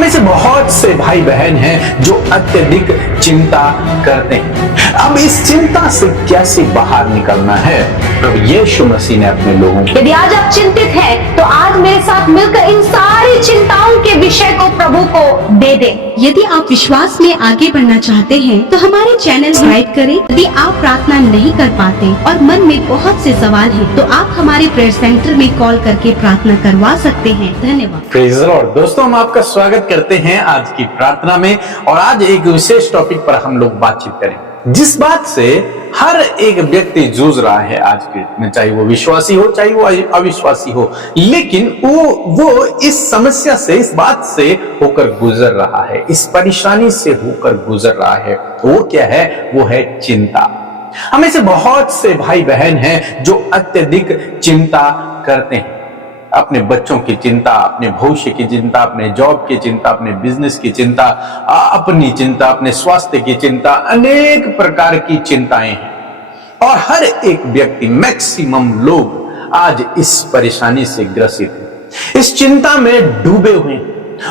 हम में से बहुत से भाई बहन हैं जो अत्यधिक चिंता करते हैं। अब इस चिंता से कैसे बाहर निकलना है, प्रभु यीशु मसीह ने अपने लोगों को। यदि आज आप चिंतित हैं, तो आज मेरे साथ मिलकर इन सारी चिंताओं के विषय को प्रभु को दे दें। यदि आप विश्वास में आगे बढ़ना चाहते हैं, तो हमारे चैनल सब्सक्राइब करें। यदि आप प्रार्थना नहीं कर पाते और मन में बहुत से सवाल हैं, तो आप हमारे प्रेयर सेंटर में कॉल करके प्रार्थना करवा सकते हैं। धन्यवाद। Praise the Lord. दोस्तों, हम आपका स्वागत करते हैं आज की प्रार्थना में। और आज एक विशेष टॉपिक पर हम लोग बातचीत करें, जिस बात से हर एक व्यक्ति जूझ रहा है आज के डेट में, चाहे वो विश्वासी हो चाहे वो अविश्वासी हो, लेकिन वो इस समस्या से, इस बात से होकर गुजर रहा है, इस परेशानी से होकर गुजर रहा है। वो क्या है? वो है चिंता। हमें से बहुत से भाई बहन हैं जो अत्यधिक चिंता करते हैं। अपने बच्चों की चिंता, अपने भविष्य की चिंता, अपने जॉब की चिंता, अपने बिजनेस की चिंता, अपनी चिंता, अपने स्वास्थ्य की चिंता, अनेक प्रकार की चिंताएं हैं। और हर एक व्यक्ति, मैक्सिमम लोग आज इस परेशानी से ग्रसित हैं, इस चिंता में डूबे हुए हैं।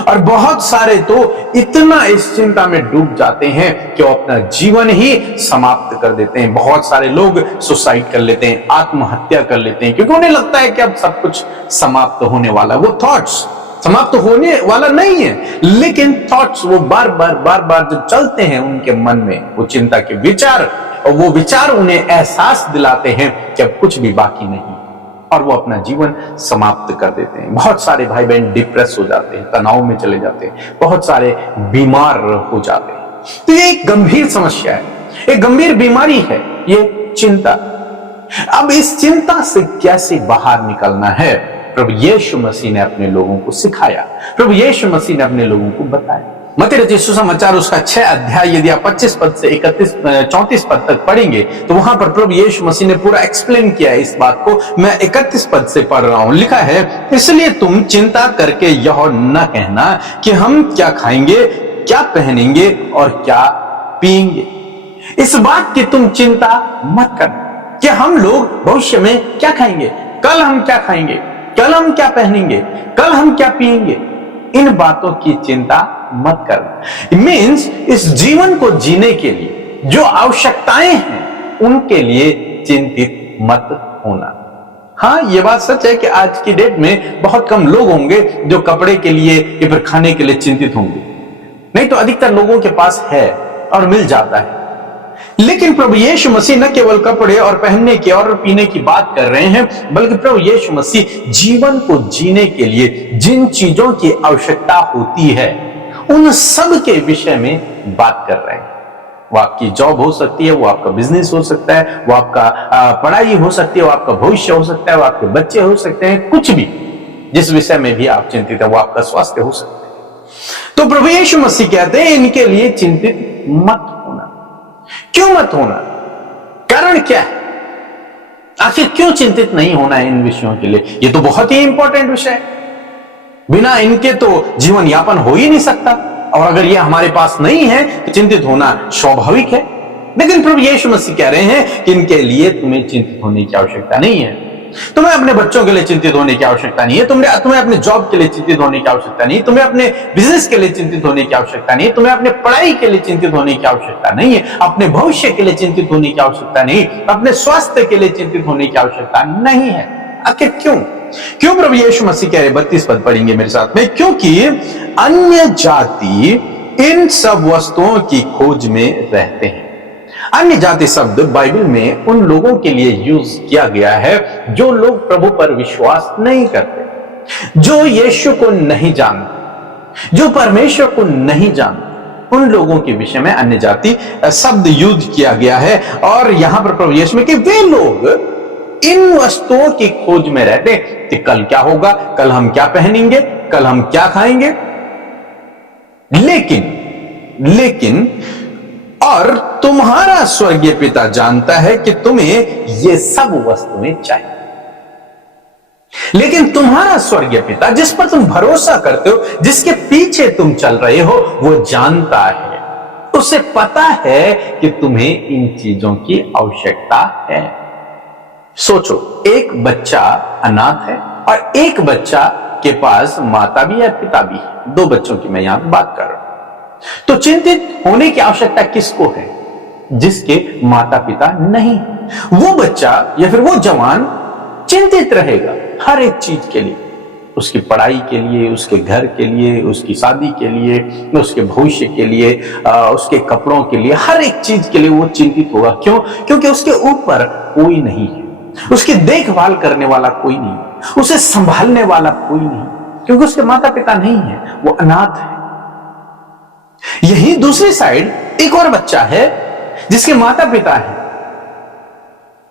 और बहुत सारे तो इतना इस चिंता में डूब जाते हैं कि वो अपना जीवन ही समाप्त कर देते हैं। बहुत सारे लोग सुसाइड कर लेते हैं, आत्महत्या कर लेते हैं, क्योंकि उन्हें लगता है कि अब सब कुछ समाप्त होने वाला है। वो थॉट्स समाप्त होने वाला नहीं है, लेकिन थॉट्स वो बार बार जब चलते हैं उनके मन में, वो चिंता के विचार, और वो विचार उन्हें एहसास दिलाते हैं कि अब कुछ भी बाकी नहीं, और वो अपना जीवन समाप्त कर देते हैं। बहुत सारे भाई बहन डिप्रेस हो जाते हैं, तनाव में चले जाते हैं, बहुत सारे बीमार हो जाते हैं। तो ये एक गंभीर समस्या है, एक गंभीर बीमारी है ये चिंता। अब इस चिंता से कैसे बाहर निकलना है, प्रभु यीशु मसीह ने अपने लोगों को सिखाया, प्रभु यीशु मसीह ने अपने लोगों को बताया। मत्ती रचित सुसमाचार उसका 6 अध्याय, यदि आप 25 पद से 34 पद तक पढ़ेंगे, तो वहां पर प्रभु यीशु मसीह ने पूरा एक्सप्लेन किया है इस बात को। मैं 31 पद से पढ़ रहा हूं। लिखा है, इसलिए तुम चिंता करके यह न कहना कि हम क्या खाएंगे, क्या पहनेंगे और क्या पिएंगे। इस बात की तुम चिंता मत करना कि हम लोग भविष्य में क्या खाएंगे, कल हम क्या खाएंगे, कल हम क्या पहनेंगे, कल हम क्या पिएंगे। इन बातों की चिंता मत करना। मीन्स इस जीवन को जीने के लिए जो आवश्यकताएं हैं, उनके लिए चिंतित मत होना। हाँ, ये बात सच है कि आज की डेट में बहुत कम लोग होंगे जो कपड़े के लिए या फिर खाने के लिए चिंतित होंगे, नहीं तो अधिकतर लोगों के पास है और मिल जाता है। लेकिन प्रभु यीशु मसीह न केवल कपड़े और पहनने की और पीने की बात कर रहे हैं, बल्कि प्रभु यीशु मसीह जीवन को जीने के लिए जिन चीजों की आवश्यकता होती है, उन सब के विषय में बात कर रहे हैं। वो आपकी जॉब हो सकती है, वो आपका बिजनेस हो सकता है, वो आपका पढ़ाई हो सकती है, वो आपका भविष्य हो सकता है, वो आपके बच्चे हो सकते हैं, कुछ भी जिस विषय में भी आप चिंतित है, वो आपका स्वास्थ्य हो सकता है। तो प्रभु यीशु मसीह कहते हैं, इनके लिए चिंतित मत होना। क्यों मत होना? कारण क्या है? आखिर क्यों चिंतित नहीं होना है इन विषयों के लिए? ये तो बहुत ही इंपॉर्टेंट विषय है, बिना इनके तो जीवन यापन हो ही नहीं सकता। और अगर ये हमारे पास नहीं है तो चिंतित होना स्वाभाविक है। लेकिन प्रभु यीशु मसीह कह रहे हैं कि इनके लिए तुम्हें चिंतित होने की आवश्यकता नहीं है। तुम्हें अपने बच्चों के लिए चिंतित होने की आवश्यकता नहीं है, तुम्हें अपने जॉब के लिए चिंतित होने की आवश्यकता नहीं है, तुम्हें अपने बिजनेस के लिए चिंतित होने की आवश्यकता नहीं है, तुम्हें अपने पढ़ाई के लिए चिंतित होने की आवश्यकता नहीं है, अपने भविष्य के लिए चिंतित होने की आवश्यकता नहीं, अपने स्वास्थ्य के लिए चिंतित होने की आवश्यकता नहीं है। आखिर क्यों प्रभु यीशु मसीह कह रहे? 32 पद पढ़ेंगे मेरे साथ में। क्योंकि अन्य जाति इन सब वस्तुओं की खोज में रहते हैं। अन्य जाति शब्द बाइबल में उन लोगों के लिए यूज किया गया है जो लोग प्रभु पर विश्वास नहीं करते, जो यीशु को नहीं जानते, जो परमेश्वर को नहीं जानते, उन लोगों के विषय में अन्य जाति शब्द यूज किया गया है। और यहां पर प्रभु यीशु में कि वे लोग इन वस्तुओं की खोज में रहते कि कल क्या होगा, कल हम क्या पहनेंगे, कल हम क्या खाएंगे। लेकिन और तुम्हारा स्वर्गीय पिता जानता है कि तुम्हें ये सब वस्तुएं चाहिए। लेकिन तुम्हारा स्वर्गीय पिता, जिस पर तुम भरोसा करते हो, जिसके पीछे तुम चल रहे हो, वो जानता है, उसे पता है कि तुम्हें इन चीजों की आवश्यकता है। सोचो, एक बच्चा अनाथ है और एक बच्चा के पास माता भी है, पिता भी है, 2 बच्चों की मैं यहां बात कर रहा हूं। तो चिंतित होने की आवश्यकता किसको है? जिसके माता पिता नहीं। वो बच्चा या फिर वो जवान चिंतित रहेगा हर एक चीज के लिए, उसकी पढ़ाई के लिए, उसके घर के लिए, उसकी शादी के लिए, उसके भविष्य के लिए, उसके कपड़ों के लिए, हर एक चीज के लिए वो चिंतित होगा। क्यों? क्योंकि उसके ऊपर कोई नहीं है, उसकी देखभाल करने वाला कोई नहीं, उसे संभालने वाला कोई नहीं, क्योंकि उसके माता पिता नहीं है, वो अनाथ है। यही दूसरी साइड एक और बच्चा है जिसके माता पिता है,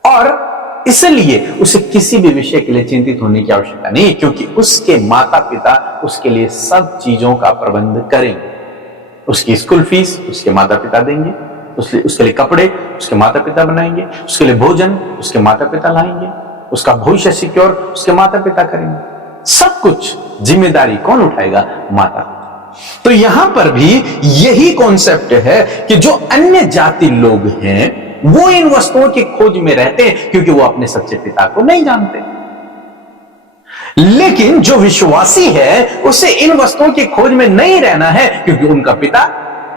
और इसलिए उसे किसी भी विषय के लिए चिंतित होने की आवश्यकता नहीं, क्योंकि उसके माता पिता उसके लिए सब चीजों का प्रबंध करेंगे। उसकी स्कूल फीस उसके माता पिता देंगे, उसके लिए कपड़े उसके माता पिता बनाएंगे, उसके लिए भोजन उसके माता पिता लाएंगे, उसका भविष्य सिक्योर उसके माता पिता करेंगे। सब कुछ जिम्मेदारी कौन उठाएगा? माता पिता। तो यहां पर भी यही कॉन्सेप्ट है कि जो अन्य जाति लोग हैं वो इन वस्तुओं की खोज में रहते हैं, क्योंकि वो अपने सच्चे पिता को नहीं जानते। लेकिन जो विश्वासी है उसे इन वस्तुओं की खोज में नहीं रहना है, क्योंकि उनका पिता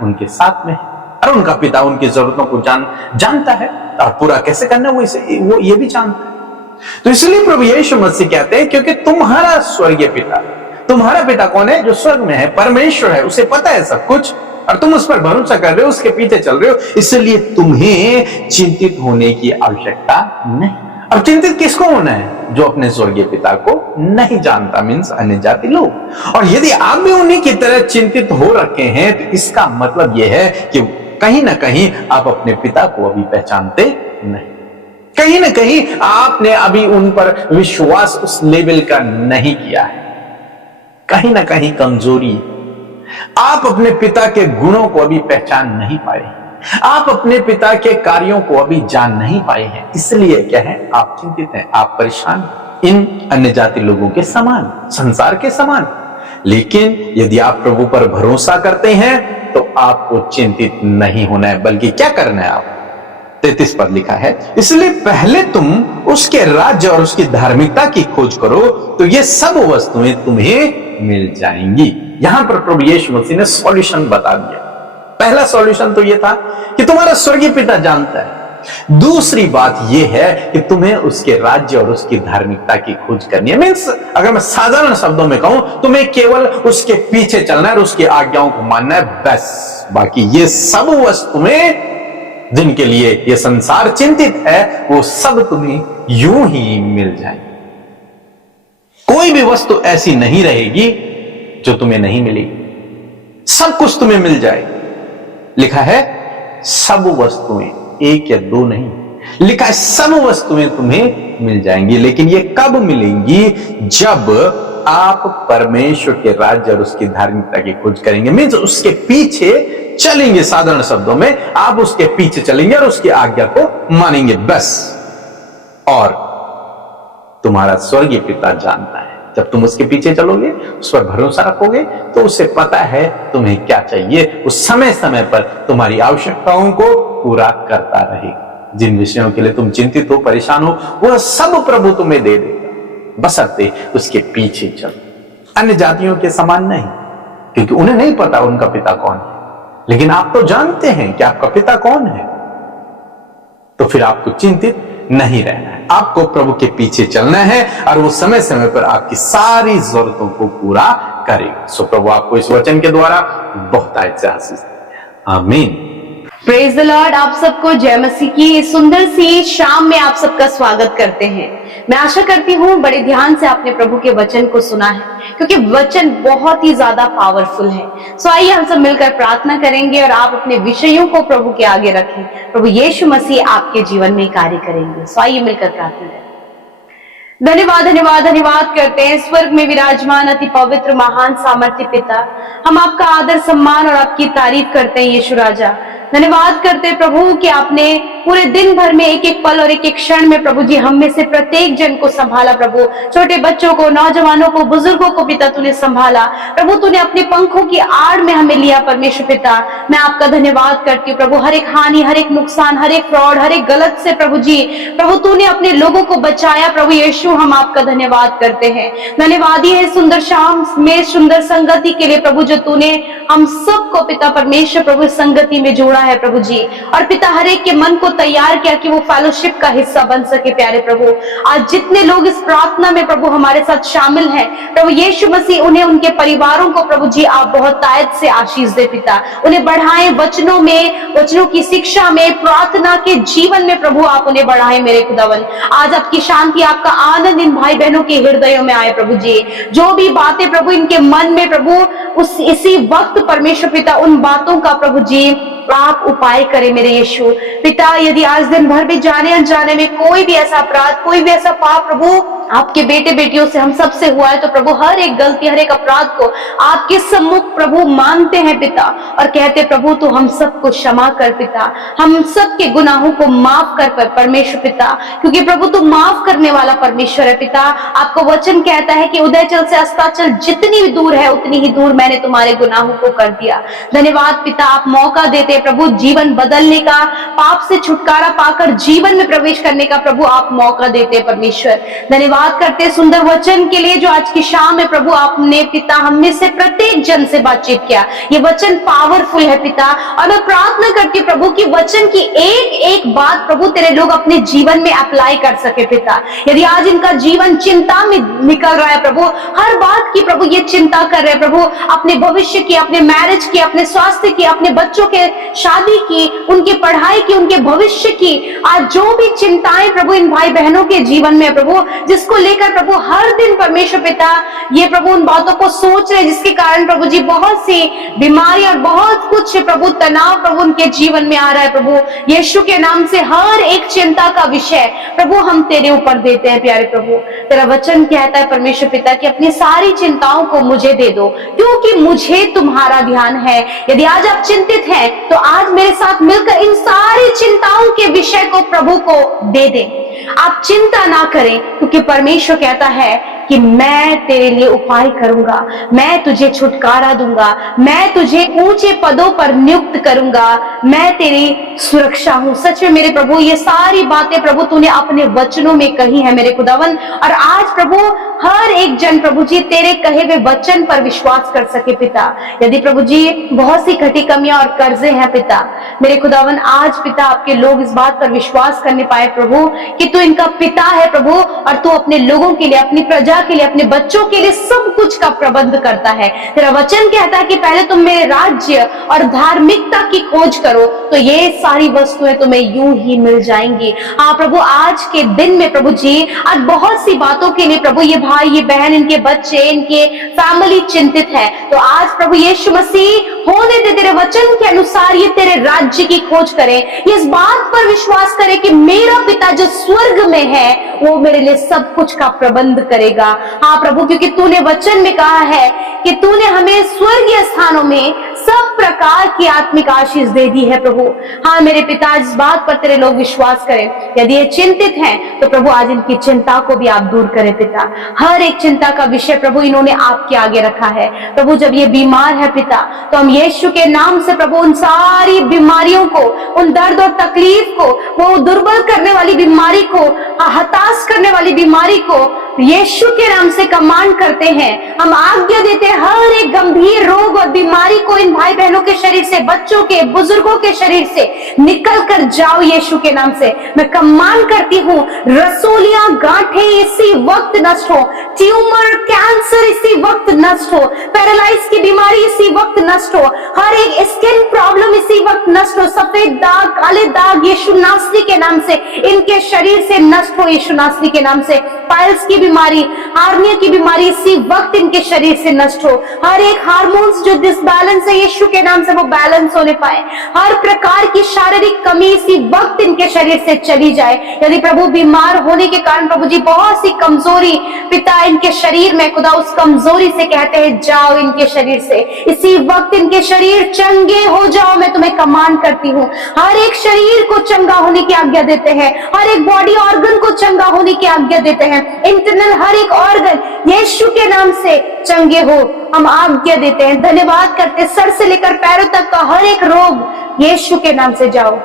उनके साथ में है, और उनका पिता उनकी जरूरतों को जानता है, और पूरा कैसे करना वो ये भी जानता है। तो इसलिए प्रभु यीशु मसीह कहते हैं, क्योंकि तुम्हारा स्वर्गीय पिता, तुम्हारा पिता कौन है? जो स्वर्ग में है, परमेश्वर है, उसे पता है सब कुछ, और तुम उस पर भरोसा कर रहे हो, उसके पीछे चल रहे हो, इसलिए तुम्हें चिंतित होने की आवश्यकता नहीं। अब चिंतित किसको होना है? जो अपने स्वर्गीय पिता को नहीं जानता, मीन्स अन्य जाति लोग। और यदि आप भी उन्हीं की तरह चिंतित हो रखे हैं, तो इसका मतलब यह है कि कहीं ना कहीं आप अपने पिता को अभी पहचानते नहीं, कहीं ना कहीं आपने अभी उन पर विश्वास उस लेवल का नहीं किया है, कहीं ना कहीं कमजोरी। आप अपने पिता के गुणों को अभी पहचान नहीं पाए, आप अपने पिता के कार्यों को अभी जान नहीं पाए हैं, इसलिए क्या है? आप चिंतित हैं, आप परेशान, इन अन्य जाति लोगों के समान, संसार के समान। लेकिन यदि आप प्रभु पर भरोसा करते हैं तो आपको चिंतित नहीं होना है, बल्कि क्या करना है? आप 33 पद लिखा है, इसलिए पहले तुम उसके राज्य और उसकी धार्मिकता की खोज करो, तो ये सब वस्तुएं तुम्हें मिल जाएंगी। यहां पर प्रभु यीशु मसीह ने सॉल्यूशन बता दिया। पहला सॉल्यूशन तो यह था कि तुम्हारा स्वर्गीय पिता जानता है। दूसरी बात यह है कि तुम्हें उसके राज्य और उसकी धार्मिकता की खोज करनी है। मीन्स अगर मैं साधारण शब्दों में कहूं, तुम्हें केवल उसके पीछे चलना है और उसकी आज्ञाओं को मानना है, बस। बाकी ये सब वस्तुएं जिनके लिए ये संसार चिंतित है, वो सब तुम्हें यूं ही मिल जाएगी। कोई भी वस्तु ऐसी नहीं रहेगी जो तुम्हें नहीं मिलेगी, सब कुछ तुम्हें मिल जाएगी। लिखा है सब वस्तुएं, एक या दो नहीं, लिखा है सब वस्तुएं तुम्हें मिल जाएंगी। लेकिन ये कब मिलेंगी? जब आप परमेश्वर के राज्य और उसकी धार्मिकता की खोज करेंगे, मीन्स उसके पीछे चलेंगे। साधारण शब्दों में आप उसके पीछे चलेंगे और उसकी आज्ञा को मानेंगे, बस। और तुम्हारा स्वर्गीय पिता जानता है, जब तुम उसके पीछे चलोगे, उस पर भरोसा रखोगे, तो उसे पता है तुम्हें क्या चाहिए। उस समय समय पर तुम्हारी आवश्यकताओं को पूरा करता रहेगा। जिन विषयों के लिए तुम चिंतित हो, परेशान हो, वह सब प्रभु तुम्हें दे देगा, बशर्ते उसके पीछे चलो। अन्य जातियों के समान नहीं, क्योंकि उन्हें नहीं पता उनका पिता कौन है, लेकिन आप तो जानते हैं कि आपका पिता कौन है। तो फिर आपको चिंतित नहीं रहना है, आपको प्रभु के पीछे चलना है, और वो समय समय पर आपकी सारी जरूरतों को पूरा करेगा। सो प्रभु आपको इस वचन के द्वारा बहुत आशीष दे। आमीन। Praise the Lord. आप सबको जय मसीह की इस सुंदर सी शाम में आप सबका स्वागत करते हैं। मैं आशा करती हूँ बड़े ध्यान से आपने प्रभु के वचन को सुना है, क्योंकि वचन बहुत ही ज्यादा पावरफुल है। सो आइए हम सब मिलकर प्रार्थना करेंगे और आप अपने विषयों को प्रभु के आगे रखें। प्रभु यीशु मसीह आपके जीवन में कार्य करेंगे। सो आइए मिलकर प्रार्थना करें। धन्यवाद धन्यवाद धन्यवाद करते हैं स्वर्ग में विराजमान अति पवित्र महान सामर्थ्य पिता, हम आपका आदर सम्मान और आपकी तारीफ करते हैं यीशु राजा। धन्यवाद करते हैं प्रभु कि आपने पूरे दिन भर में एक एक पल और एक एक क्षण में प्रभु जी हम में से प्रत्येक जन को संभाला प्रभु, छोटे बच्चों को, नौजवानों को, बुजुर्गों को पिता तूने संभाला प्रभु, तूने अपने पंखों की आड़ में हमें लिया परमेश्वर पिता। मैं आपका धन्यवाद करती हूँ प्रभु, हर एक हानि, हर एक नुकसान, हर एक फ्रॉड, हर एक गलत से प्रभु जी, प्रभु तूने अपने लोगों को बचाया प्रभु यीशु, हम आपका धन्यवाद करते हैं। धन्यवाद है सुंदर शाम में सुंदर संगति के लिए प्रभु, जो तूने हम सबको पिता परमेश्वर प्रभु संगति में जोड़ा है प्रभु जी, और पिता हर एक के मन को तैयार किया कि वो फेलोशिप का हिस्सा बन सके। प्यारे प्रभु, आज जितने लोग इस प्रार्थना में प्रभु हमारे साथ शामिल हैं प्रभु यीशु मसीह, उन्हें, उनके परिवारों को प्रभु जी आप बहुत तायत से आशीष दे पिता, उन्हें बढ़ाएं वचनों में, वचनों की शिक्षा में, प्रार्थना के जीवन में प्रभु आप उन्हें बढ़ाएं मेरे खुदावन। आज आपकी शांति, आपका आनंद इन भाई बहनों के हृदयों में आए प्रभु जी, जो भी बातें प्रभु इनके मन में प्रभु उस इसी वक्त परमेश्वर पिता उन बातों का प्रभु जी आप उपाय करें मेरे यीशु पिता। यदि आज दिन भर भी जाने अनजाने में कोई भी ऐसा अपराध, कोई भी ऐसा पाप प्रभु आपके बेटे बेटियों से, हम सब से हुआ है, तो प्रभु हर एक गलती, हर एक अपराध को आपके सम्मुख प्रभु मानते हैं पिता, और कहते प्रभु तू हम सबको क्षमा कर पिता, हम सबके गुनाहों को माफ कर परमेश्वर पिता, क्योंकि प्रभु तू माफ करने वाला परमेश्वर है पिता। आपको वचन कहता है कि उदयचल से अस्ताचल जितनी दूर है उतनी ही दूर मैंने तुम्हारे गुनाहों को कर दिया। धन्यवाद पिता, आप मौका देते प्रभु जीवन बदलने का, पाप से छुटकारा पाकर जीवन में प्रवेश करने का प्रभु आप मौका देते परमेश्वर। धन्यवाद करते सुंदर वचन के लिए जो आज की शाम में प्रभु आपने पिता हम में से प्रत्येक जन से बातचीत किया। ये वचन पावरफुल है पिता, और मैं प्रार्थना करती हूँ प्रभु की वचन की एक एक बात प्रभु तेरे लोग अपने जीवन में अप्लाई कर सके पिता। यदि आज इनका जीवन चिंता में निकल रहा है प्रभु, हर बात की प्रभु ये चिंता कर रहे हैं प्रभु, अपने भविष्य की, अपने मैरिज की, अपने स्वास्थ्य की, अपने बच्चों के शादी की, उनकी पढ़ाई की, उनके भविष्य की, आज जो भी चिंताएं प्रभु इन भाई बहनों के जीवन में प्रभु, जिसको लेकर प्रभु हर दिन परमेश्वर पिता ये प्रभु उन बातों को सोच रहे, जिसके कारण प्रभु जी बहुत सी बीमारी और बहुत कुछ प्रभु तनाव प्रभु उनके जीवन में आ रहा है प्रभु यीशु के नाम से, हर एक चिंता का विषय प्रभु हम तेरे ऊपर देते हैं प्यारे प्रभु। तेरा वचन कहता है परमेश्वर पिता कि अपनी सारी चिंताओं को मुझे दे दो, क्योंकि मुझे तुम्हारा ध्यान है। यदि आज आप चिंतित हैं तो आज मेरे साथ मिलकर इन सारी चिंताओं के विषय को प्रभु को दे दें। आप चिंता ना करें, क्योंकि परमेश्वर कहता है कि मैं तेरे लिए उपाय करूंगा, मैं तुझे छुटकारा दूंगा, मैं तुझे ऊंचे पदों पर नियुक्त करूंगा, मैं तेरी सुरक्षा हूं। सच में मेरे प्रभु ये सारी बातें प्रभु तूने अपने वचनों में कही है मेरे खुदावन, और आज प्रभु हर एक जन प्रभु जी तेरे कहे हुए वचन पर विश्वास कर सके पिता। यदि प्रभु जी बहुत सी घटी कमियां और कर्जे हैं पिता मेरे खुदावन, आज पिता आपके लोग इस बात पर विश्वास करने पाए प्रभु कि तू इनका पिता है प्रभु, और तू अपने लोगों के लिए, अपनी प्रजा के लिए, अपने बच्चों के लिए सब कुछ का प्रबंध करता है। तेरा वचन कहता है कि पहले तुम मेरे राज्य और धार्मिकता की खोज करो तो ये सारी वस्तुएं तुम्हें यूं ही मिल जाएंगी। हाँ प्रभु, आज के दिन में प्रभु जी आज बहुत सी बातों के लिए प्रभु ये भाई, ये बहन, इनके बच्चे, इनके फैमिली चिंतित है, तो आज प्रभु यीशु मसीह होने दे तेरे वचन के अनुसार ये तेरे राज्य की खोज करे, ये इस बात पर विश्वास करे कि मेरा पिता जो स्वर्ग में है वो मेरे लिए सब कुछ का प्रबंध करेगा। हाँ प्रभु, क्योंकि तूने वचन में कहा है कि तूने हमें स्वर्गीय स्थानों में सब प्रकार की आत्मिक आशीष दे दी है प्रभु। हाँ मेरे पिता, इस बात पर तेरे लोग विश्वास करें। यदि ये चिंतित हैं तो प्रभु आज इनकी चिंता को भी आप दूर करें पिता। हर एक चिंता का विषय प्रभु इन्होंने आपके आगे रखा है प्रभु। जब ये बीमार है पिता तो हम यीशु के नाम से प्रभु उन सारी बीमारियों को, उन दर्द और तकलीफ को, वो दुर्बल करने वाली बीमारी को, हताश करने वाली बीमारी को यीशु के नाम से कमांड करते हैं। हम आज्ञा देते हैं हर एक गंभीर रोग और बीमारी को इन भाई बहनों के शरीर से, बच्चों के, बुजुर्गों के शरीर से निकल कर जाओ यीशु के नाम से। मैं कमांड करती हूँ रसोलियां, गांठें इसी वक्त नष्ट हो, ट्यूमर, कैंसर इसी वक्त नष्ट हो, पैरालाइज की बीमारी इसी वक्त नष्ट हो, हर एक स्किन प्रॉब्लम इसी वक्त नष्ट हो, सफेद दाग, काले दाग यीशु नासरी के नाम से इनके शरीर से नष्ट हो यीशु नासरी के नाम से। पाइल्स की बीमारी, हार्निया की बीमारी इसी वक्त इनके शरीर से नष्ट हो। हर एक हार्मोन्स जो डिसबैलेंस है यीशु के नाम से वो बैलेंस होने पाए। हर प्रकार की शारीरिक कमी इसी वक्त इनके शरीर से चली जाए। यदि प्रभु बीमार होने के कारण प्रभु जी बहुत सी कमजोरी पिता इनके शरीर में, खुदा उस कमजोरी से कहते हैं जाओ इनके शरीर से। इसी वक्त वक्त इनके शरीर चंगे हो जाओ, मैं तुम्हें कमांड करती हूँ। हर एक शरीर को चंगा होने की आज्ञा देते हैं, हर एक बॉडी ऑर्गन को चंगा होने की आज्ञा देते हैं। इंटरनल हर एक ऑर्गन यीशु के नाम से चंगे हो, हम आज्ञा देते हैं। धन्यवाद करते, सर से लेकर पैरों तक का हर एक रोग यीशु के नाम से जाओ,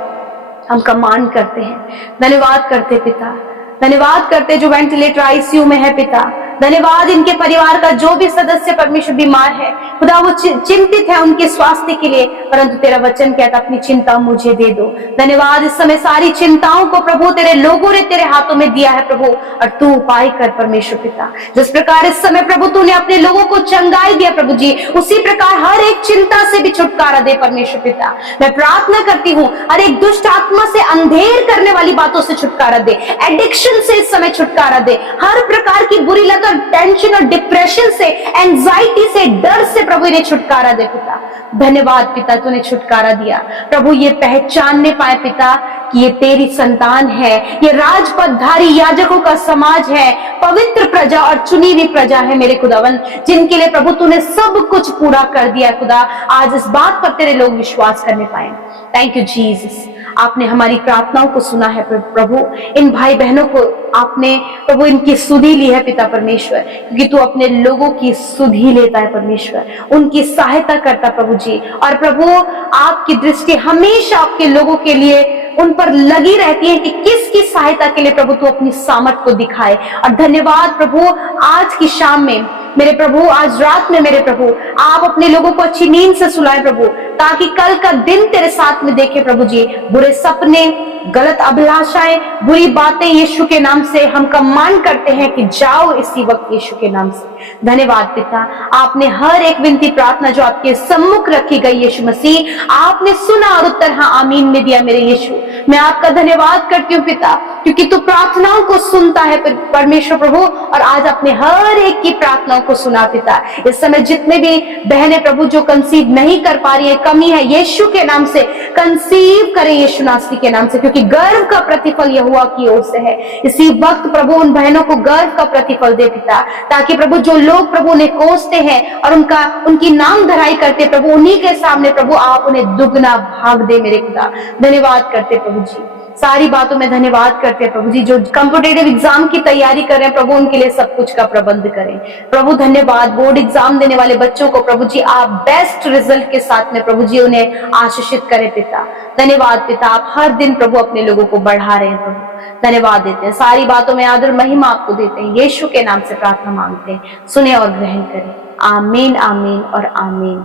हम कमांड करते हैं। धन्यवाद करते पिता, धन्यवाद करते जो वेंटिलेटर आईसीयू में है पिता। धन्यवाद इनके परिवार का जो भी सदस्य परमेश्वर बीमार है खुदा, वो चिंतित है उनके स्वास्थ्य के लिए, परंतु तेरा वचन कहता अपनी चिंता मुझे दे दो। धन्यवाद इस समय सारी चिंताओं को प्रभु तेरे लोगों ने तेरे हाथों में दिया है प्रभु, और तू उपाय कर परमेश्वर पिता। जिस प्रकार इस समय प्रभु तूने अपने लोगों को चंगाई दिया प्रभु जी, उसी प्रकार हर एक चिंता से भी छुटकारा दे परमेश्वर पिता। मैं प्रार्थना करती हूँ हर एक दुष्ट आत्मा से, अंधेर करने वाली बातों से छुटकारा दे, एडिक्शन से इस समय छुटकारा दे, हर प्रकार की बुरी लत और टेंशन और डिप्रेशन से, एंजाइटी से, डर से प्रभु इन्हें छुटकारा दे पिता। धन्यवाद पिता, तूने छुटकारा दिया प्रभु। ये पहचानने पाए पिता कि ये तेरी संतान है, ये राजपदधारी याजकों का समाज है, पवित्र प्रजा और चुनी हुई प्रजा है मेरे खुदावन, जिनके लिए प्रभु तूने सब कुछ पूरा कर दिया खुदा। आज इस बात पर तेरे लोग विश्वास करने पाए। थैंक यू जीसस, आपने हमारी प्रार्थनाओं को सुना है प्रभु। इन भाई बहनों को आपने प्रभु इनकी सुधि ली है पिता परमेश्वर, क्योंकि तू अपने लोगों की सुधि लेता है परमेश्वर, उनकी सहायता करता प्रभु जी। और प्रभु आपकी दृष्टि हमेशा आपके लोगों के लिए उन पर लगी रहती है कि किसकी सहायता के लिए प्रभु तू अपनी सामर्थ को दिखाए। और धन्यवाद प्रभु, आज की शाम में मेरे प्रभु, आज रात में मेरे प्रभु, आप अपने लोगों को अच्छी नींद से सुलाए प्रभु, ताकि कल का दिन तेरे साथ में देखे प्रभु जी। बुरे सपने, गलत अभिलाषाएं, बुरी बातें यीशु के नाम से हम कमांड करते हैं कि जाओ इसी वक्त यीशु के नाम से। धन्यवाद पिता, आपने हर एक विनती प्रार्थना जो आपके सम्मुख रखी गई यीशु मसीह, आपने सुना और उत्तर हाँ आमीन में दिया मेरे यीशु। मैं आपका धन्यवाद करती हूँ पिता, क्योंकि तू प्रार्थनाओं को सुनता है परमेश्वर प्रभु, और आज अपने हर एक की प्रार्थनाओं को सुना पिता। इस समय जितने भी बहनें प्रभु जो कंसीव नहीं कर पा रही है, कमी है, यीशु के नाम से कंसीव करें यीशु नासरी के नाम से, क्योंकि गर्व का प्रतिफल यहोवा की ओर से है। इसी वक्त प्रभु उन बहनों को गर्व का प्रतिफल दे पिता, ताकि प्रभु जो लोग प्रभु उन्हें कोसते हैं और उनकी नाम धराई करते प्रभु, उन्हीं के सामने प्रभु आप उन्हें दुगना भाग दे मेरे खुदा। धन्यवाद करते प्रभु जी, सारी बातों में धन्यवाद करते हैं प्रभु जी। जो कॉम्पिटिटिव एग्जाम की तैयारी कर रहे हैं प्रभु, उनके लिए सब कुछ का प्रबंध करें प्रभु। धन्यवाद, बोर्ड एग्जाम देने वाले बच्चों को प्रभु जी आप बेस्ट रिजल्ट के साथ में प्रभु जी उन्हें आशीषित करें पिता। धन्यवाद पिता, आप हर दिन प्रभु अपने लोगों को बढ़ा रहे हैं प्रभु। धन्यवाद देते हैं, सारी बातों में आदर महिमा आपको देते हैं। यीशु के नाम से प्रार्थना मांगते हैं, सुने और ग्रहण करें। आमीन, आमीन और आमीन।